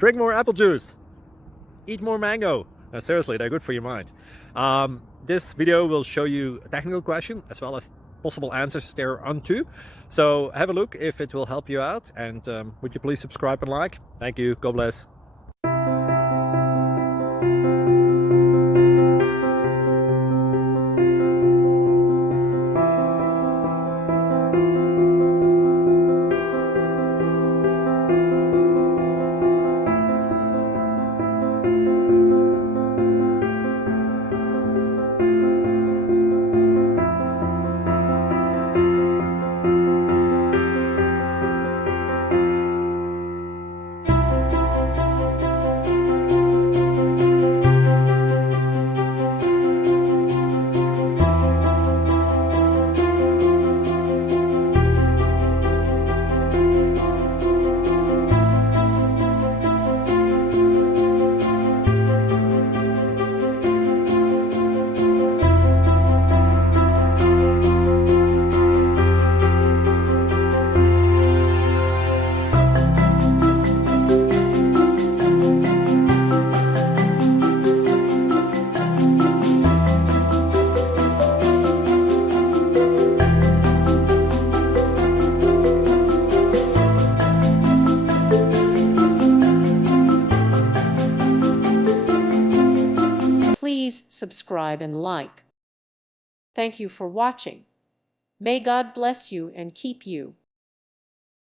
Drink more apple juice. Eat more mango. Seriously, they're good for your mind. This video will show you a technical question as well as possible answers thereunto. So have a look if it will help you out, and would you please subscribe and like? Thank you. God bless. Please subscribe and like. Thank you for watching. May God bless you and keep you.